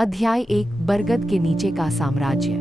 अध्याय 1 बरगद के नीचे का साम्राज्य।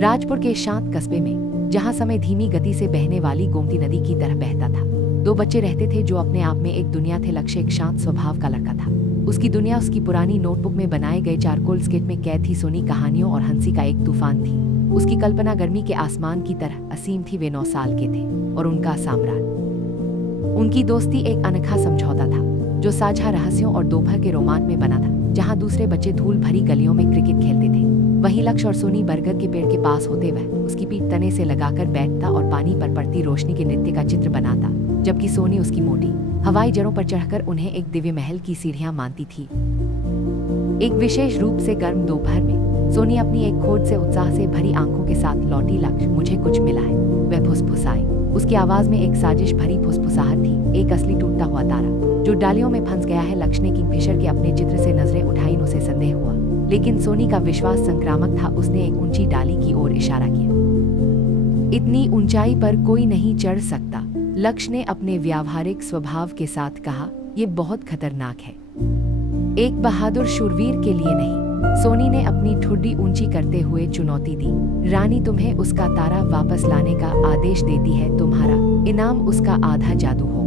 राजपुर के शांत कस्बे में, जहां समय धीमी गति से बहने वाली गोमती नदी की तरह बहता था, दो बच्चे रहते थे जो अपने आप में एक दुनिया थे। लक्ष्य एक शांत स्वभाव का लड़का था। उसकी दुनिया उसकी पुरानी नोटबुक में बनाए गए चारकोल स्केच में कैद थी। सोनी कहानियों और हंसी का एक तूफान थी। उसकी कल्पना गर्मी के आसमान की तरह असीम थी। वे 9 साल के थे और उनका साम्राज्य, उनकी दोस्ती एक अनोखा समझौता था जो साझा रहस्यों और दोपहर के रोमांच में बना था। जहां दूसरे बच्चे धूल भरी गलियों में क्रिकेट खेलते थे, वहीं लक्ष्य और सोनी बरगद के पेड़ के पास होते वह उसकी पीठ तने से लगाकर बैठता और पानी पर पड़ती रोशनी के नृत्य का चित्र बनाता, जबकि सोनी उसकी मोटी हवाई जड़ों पर चढ़कर उन्हें एक दिव्य महल की सीढ़ियां मानती थी। एक विशेष रूप से गर्म दोपहर में सोनी अपनी एक खोज से उत्साह से भरी आंखों के साथ लौटी। लक्ष्य, मुझे कुछ मिला है, वह फुसफुसाई। उसकी आवाज में एक साजिश भरी फुसफुसाहट थी, एक असली टूटता हुआ तारा जो डालियों में फंस गया है। लक्ष्य ने किंगफिशर के अपने चित्र से नजरें उठाई। उसे संदेह हुआ, लेकिन सोनी का विश्वास संक्रामक था। उसने एक ऊंची डाली की ओर इशारा किया। इतनी ऊंचाई पर कोई नहीं चढ़ सकता, लक्ष्य ने अपने व्यावहारिक स्वभाव के साथ कहा। यह बहुत खतरनाक है, एक बहादुर शूरवीर के लिए नहीं। सोनी ने अपनी ठुड्डी ऊंची करते हुए चुनौती दी। रानी तुम्हें उसका तारा वापस लाने का आदेश देती है, तुम्हारा इनाम उसका आधा जादू होगा।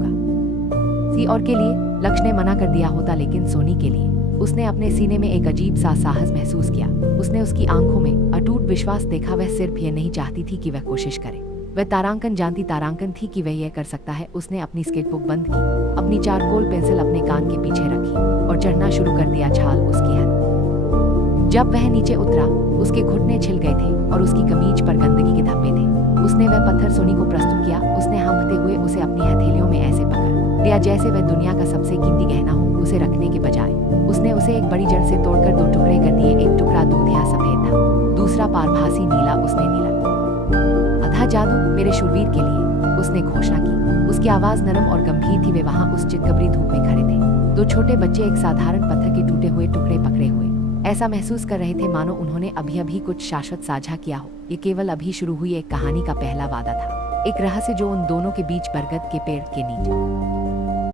और के लिए लक्ष्य ने मना कर दिया होता, लेकिन सोनी के लिए उसने अपने सीने में एक अजीब सा साहस महसूस किया। उसने उसकी आंखों में अटूट विश्वास देखा। वह सिर्फ यह नहीं चाहती थी कि वह कोशिश करे, वह तारांकन जानती तारांकन थी कि वह यह कर सकता है। उसने अपनी स्केचबुक बंद की, अपनी चारकोल पेंसिल अपने कान के पीछे रखी और चढ़ना शुरू कर दिया। छाल उसकी हद। जब वह नीचे उतरा, उसके घुटने छिल गए थे और उसकी कमीज पर गंदगी के धब्बे थे। उसने वह पत्थर सोनी को प्रस्तुत किया। उसने हाँफते हुए उसे अपनी हथेलियों में ऐसे पकड़ लिया जैसे वह दुनिया का सबसे कीमती गहना हो। उसे रखने के बजाय उसने उसे एक बड़ी जड़ से तोड़कर 2 टुकड़े कर दिए। एक टुकड़ा दूधिया सफेद था, दूसरा पारभासी नीला। उसने नीला आधा जादू मेरे शूरवीर के लिए, उसने घोषणा की। उसकी आवाज नरम और गंभीर थी। वे वहां उस चितकबरी धूप में खड़े थे। 2 छोटे बच्चे एक साधारण पत्थर के टूटे हुए टुकड़े पकड़े हुए ऐसा महसूस कर रहे थे मानो उन्होंने अभी अभी कुछ शाश्वत साझा किया हो। ये केवल अभी शुरू हुई एक कहानी का पहला वादा था, एक रहस्य जो उन दोनों के बीच बरगद के पेड़ के नीचे